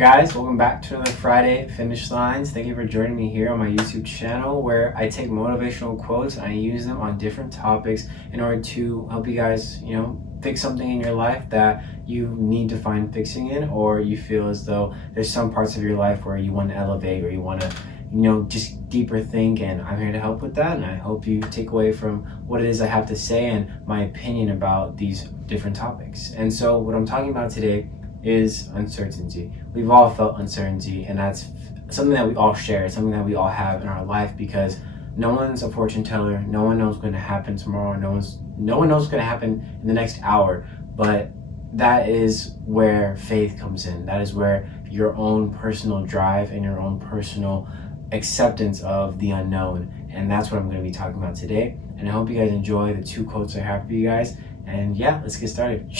guys, welcome back to another Friday Finish Lines. Thank you for joining me here on my YouTube channel where I take motivational quotes and I use them on different topics in order to help you guys, fix something in your life that you need to find fixing in, or you feel as though there's some parts of your life where you want to elevate or you want to just deeper think, and I'm here to help with that. And I hope you take away from what it is I have to say and my opinion about these different topics. And so what I'm talking about today is uncertainty. We've all felt uncertainty, and that's something that we all share. It's something that we all have in our life because no one's a fortune teller. No one knows what's going to happen tomorrow. No one knows what's going to happen in the next hour. But that is where faith comes in. That is where your own personal drive and your own personal acceptance of the unknown. And that's what I'm going to be talking about today. And I hope you guys enjoy the two quotes I have for you guys. And yeah, let's get started.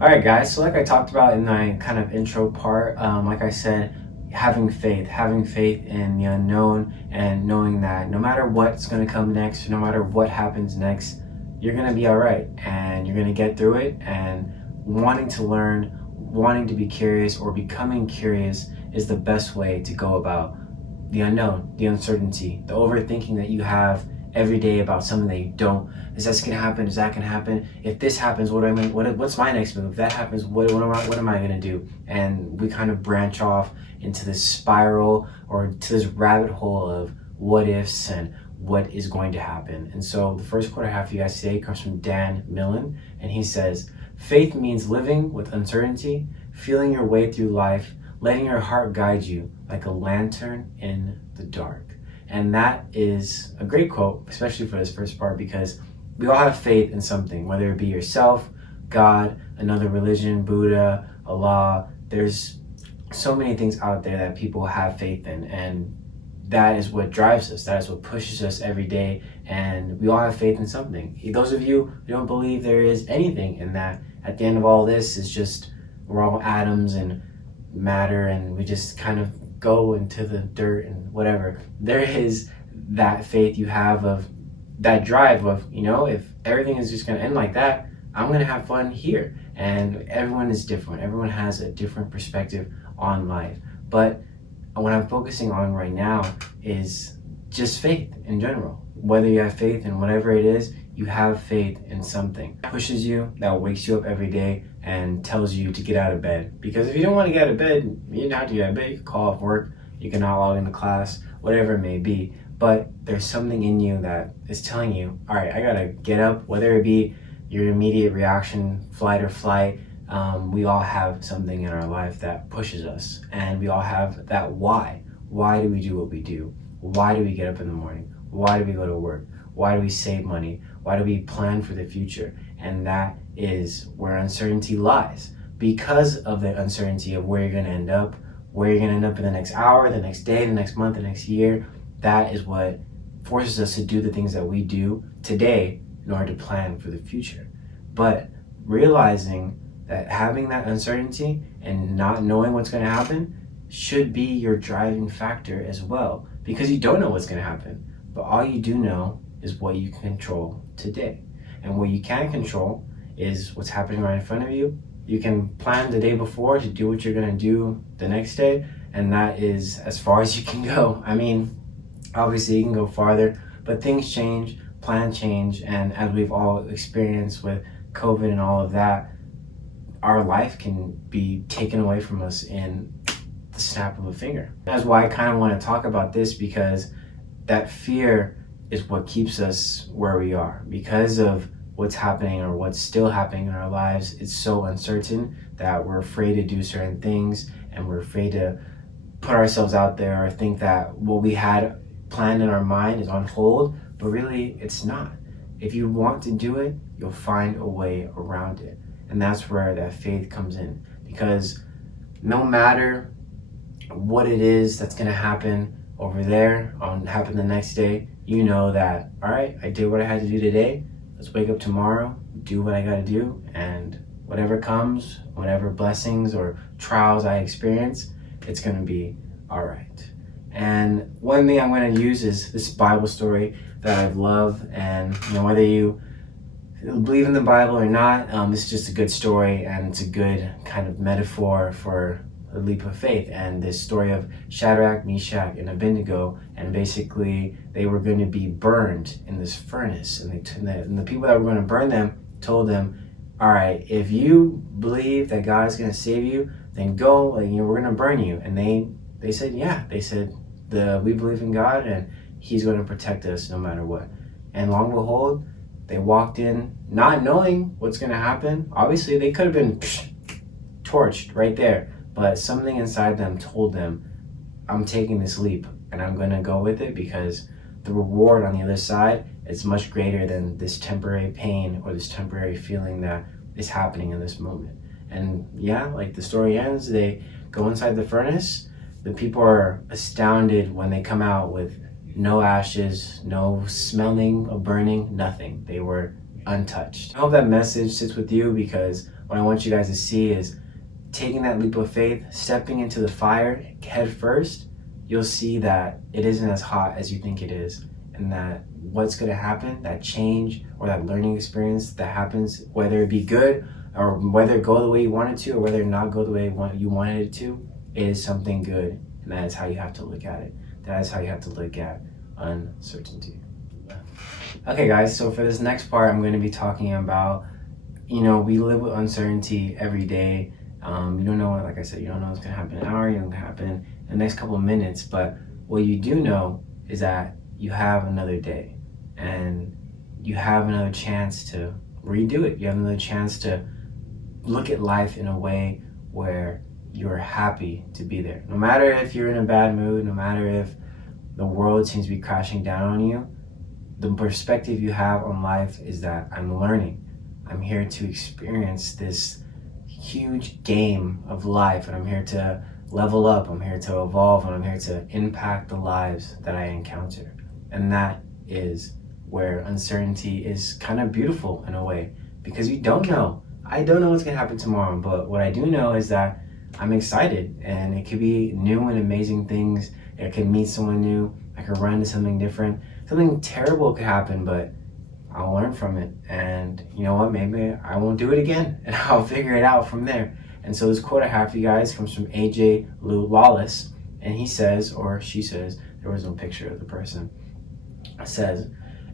Alright guys, so like I talked about in my kind of intro part, like I said, having faith in the unknown, and knowing that no matter what's going to come next, no matter what happens next, you're going to be alright and you're going to get through it. And wanting to learn, wanting to be curious, or becoming curious is the best way to go about the unknown, the uncertainty, the overthinking that you have every day about something that you don't. Is this gonna happen? Is that gonna happen? If this happens, what's my next move? If that happens, what am I gonna do? And we kind of branch off into this spiral or to this rabbit hole of what ifs and what is going to happen. And so the first quote I have for you guys today comes from Dan Millen, and he says, "Faith means living with uncertainty, feeling your way through life, letting your heart guide you like a lantern in the dark." And that is a great quote, especially for this first part, because we all have faith in something, whether it be yourself, God, another religion, Buddha, Allah. There's so many things out there that people have faith in, and that is what drives us. That is what pushes us every day, and we all have faith in something. Those of you who don't believe there is anything in that, at the end of all this is just we're all atoms and matter, and we just kind of go into the dirt and whatever. There is that faith you have of that drive of, if everything is just going to end like that, I'm going to have fun here. And everyone is different. Everyone has a different perspective on life. But what I'm focusing on right now is just faith in general. Whether you have faith in whatever it is, you have faith in something that pushes you, that wakes you up every day and tells you to get out of bed. Because if you don't want to get out of bed, you don't have to get out of bed. You can call off work, you can not log into class, whatever it may be. But there's something in you that is telling you, all right, I gotta get up, whether it be your immediate reaction, flight or flight. We all have something in our life that pushes us, and we all have that why. Why do we do what we do? Why do we get up in the morning? Why do we go to work? Why do we save money? Why do we plan for the future? And that is where uncertainty lies. Because of the uncertainty of where you're going to end up, in the next hour, the next day, the next month, the next year, that is what forces us to do the things that we do today in order to plan for the future. But realizing that having that uncertainty and not knowing what's going to happen should be your driving factor as well, because you don't know what's going to happen. But all you do know is what you can control today. And what you can control is what's happening right in front of you. You can plan the day before to do what you're going to do the next day, and that is as far as you can go. I mean, obviously you can go farther, but things change, plans change, and as we've all experienced with COVID and all of that, our life can be taken away from us in the snap of a finger. That's why I kind of want to talk about this, because that fear is what keeps us where we are. Because of what's happening or what's still happening in our lives, it's so uncertain that we're afraid to do certain things, and we're afraid to put ourselves out there or think that what we had planned in our mind is on hold, but really it's not. If you want to do it, you'll find a way around it. And that's where that faith comes in, because no matter what it is that's going to happen over there, happen the next day, you know that, all right, I did what I had to do today. Let's wake up tomorrow, do what I got to do, and whatever comes, whatever blessings or trials I experience, it's going to be all right. And one thing I'm going to use is this Bible story that I love, and whether you believe in the Bible or not, it's just a good story, and it's a good kind of metaphor for a leap of faith. And this story of Shadrach, Meshach, and Abednego, and basically they were going to be burned in this furnace. And the people that were going to burn them told them, all right, if you believe that God is going to save you, then go, like, we're going to burn you. And they said, yeah. They said, we believe in God and he's going to protect us no matter what. And long and behold, they walked in not knowing what's going to happen. Obviously, they could have been torched right there. But something inside them told them, I'm taking this leap and I'm going to go with it, because the reward on the other side is much greater than this temporary pain or this temporary feeling that is happening in this moment. And yeah, like the story ends, they go inside the furnace. The people are astounded when they come out with no ashes, no smelling of burning, nothing. They were untouched. I hope that message sits with you, because what I want you guys to see is taking that leap of faith, stepping into the fire head first. You'll see that it isn't as hot as you think it is, and that what's going to happen, that change or that learning experience that happens, whether it be good or whether it go the way you want it to, or whether it not go the way you wanted it to, is something good. And that is how you have to look at it. That is how you have to look at uncertainty. Okay guys, so for this next part, I'm going to be talking about, we live with uncertainty every day. You don't know, like I said, you don't know what's going to happen in an hour, you don't know what's going to happen in the next couple of minutes, but what you do know is that you have another day, and you have another chance to redo it. You have another chance to look at life in a way where you're happy to be there. No matter if you're in a bad mood, no matter if the world seems to be crashing down on you, the perspective you have on life is that I'm learning. I'm here to experience this huge game of life, and I'm here to level up, I'm here to evolve, and I'm here to impact the lives that I encounter. And that is where uncertainty is kind of beautiful in a way, because you don't know. I don't know what's going to happen tomorrow, but what I do know is that I'm excited, and it could be new and amazing things. I could meet someone new, I could run into something different. Something terrible could happen, but I'll learn from it. And you know what, maybe I won't do it again, and I'll figure it out from there. And so this quote I have for you guys comes from AJ Lou Lawless, and he says, or she says, there was no picture of the person, says,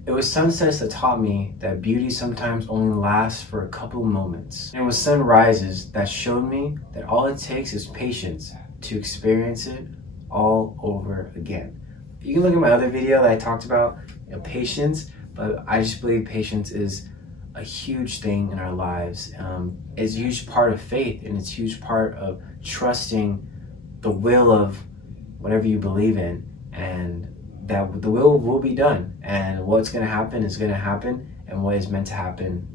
"It was sunsets that taught me that beauty sometimes only lasts for a couple moments. And it was sunrises that showed me that all it takes is patience to experience it all over again." You can look at my other video that I talked about, patience, but I just believe patience is a huge thing in our lives. It's a huge part of faith, and it's a huge part of trusting the will of whatever you believe in, and that the will be done, and what's going to happen is going to happen, and what is meant to happen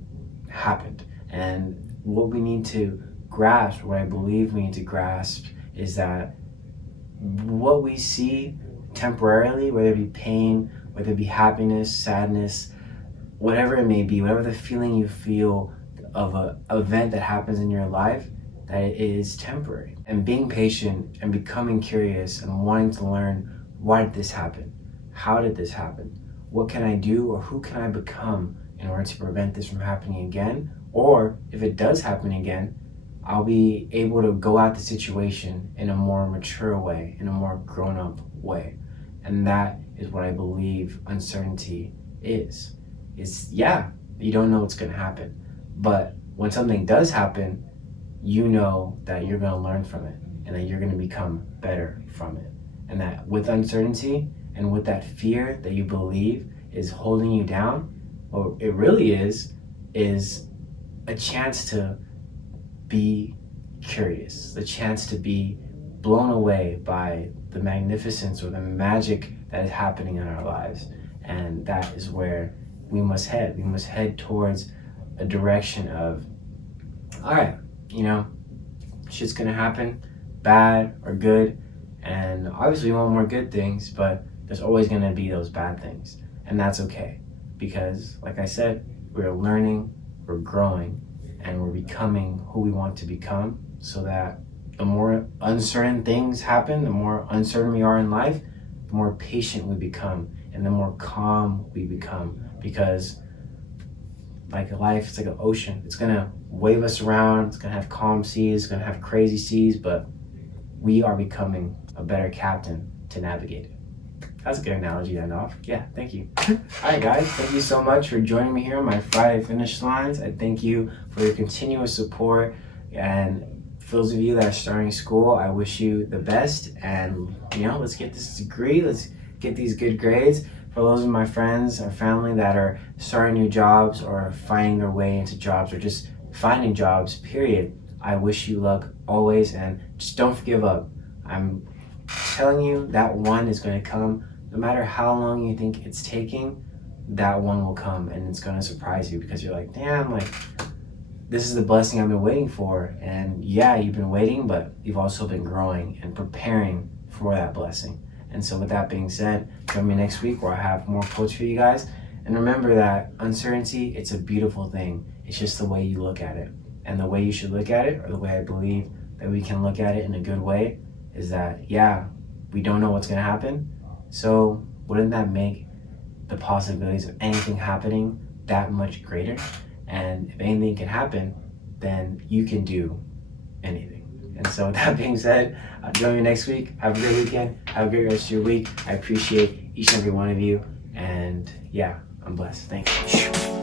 happened. And what we need to grasp, what I believe we need to grasp, is that what we see temporarily, whether it be pain, whether it be happiness, sadness, whatever it may be, whatever the feeling you feel of an event that happens in your life, that it is temporary. And being patient and becoming curious and wanting to learn, why did this happen? How did this happen? What can I do, or who can I become in order to prevent this from happening again? Or if it does happen again, I'll be able to go at the situation in a more mature way, in a more grown-up way. And that is what I believe uncertainty is. It's, yeah, you don't know what's going to happen, but when something does happen, you know that you're going to learn from it, and that you're going to become better from it. And that with uncertainty and with that fear that you believe is holding you down, what it really is a chance to be curious, the chance to be blown away by the magnificence or the magic that is happening in our lives. And that is where we must head. We must head towards a direction of, all right, shit's gonna happen, bad or good, and obviously we want more good things, but there's always gonna be those bad things, and that's okay, because like I said, we're learning, we're growing, and we're becoming who we want to become, so that the more uncertain things happen, the more uncertain we are in life, the more patient we become, and the more calm we become, because like life, it's like an ocean. It's gonna wave us around, it's gonna have calm seas, it's gonna have crazy seas, but we are becoming a better captain to navigate it. That's a good analogy to end off. Yeah, thank you. All right, guys, thank you so much for joining me here on my Friday Finish Lines. I thank you for your continuous support. And for those of you that are starting school, I wish you the best. And, let's get this degree. Let's get these good grades. For those of my friends or family that are starting new jobs or finding their way into jobs or just finding jobs, period, I wish you luck always. And just don't give up. I'm telling you, that one is going to come. No matter how long you think it's taking, that one will come, and it's going to surprise you because you're like, damn, like, this is the blessing I've been waiting for. And yeah, you've been waiting, but you've also been growing and preparing for that blessing. And so with that being said, join me next week where I have more quotes for you guys. And remember that uncertainty, it's a beautiful thing. It's just the way you look at it. And the way you should look at it, or the way I believe that we can look at it in a good way, is that, yeah, we don't know what's going to happen. So wouldn't that make the possibilities of anything happening that much greater? And if anything can happen, then you can do anything. And so with that being said, I'll join you next week. Have a great weekend. Have a great rest of your week. I appreciate each and every one of you. And yeah, I'm blessed. Thank you.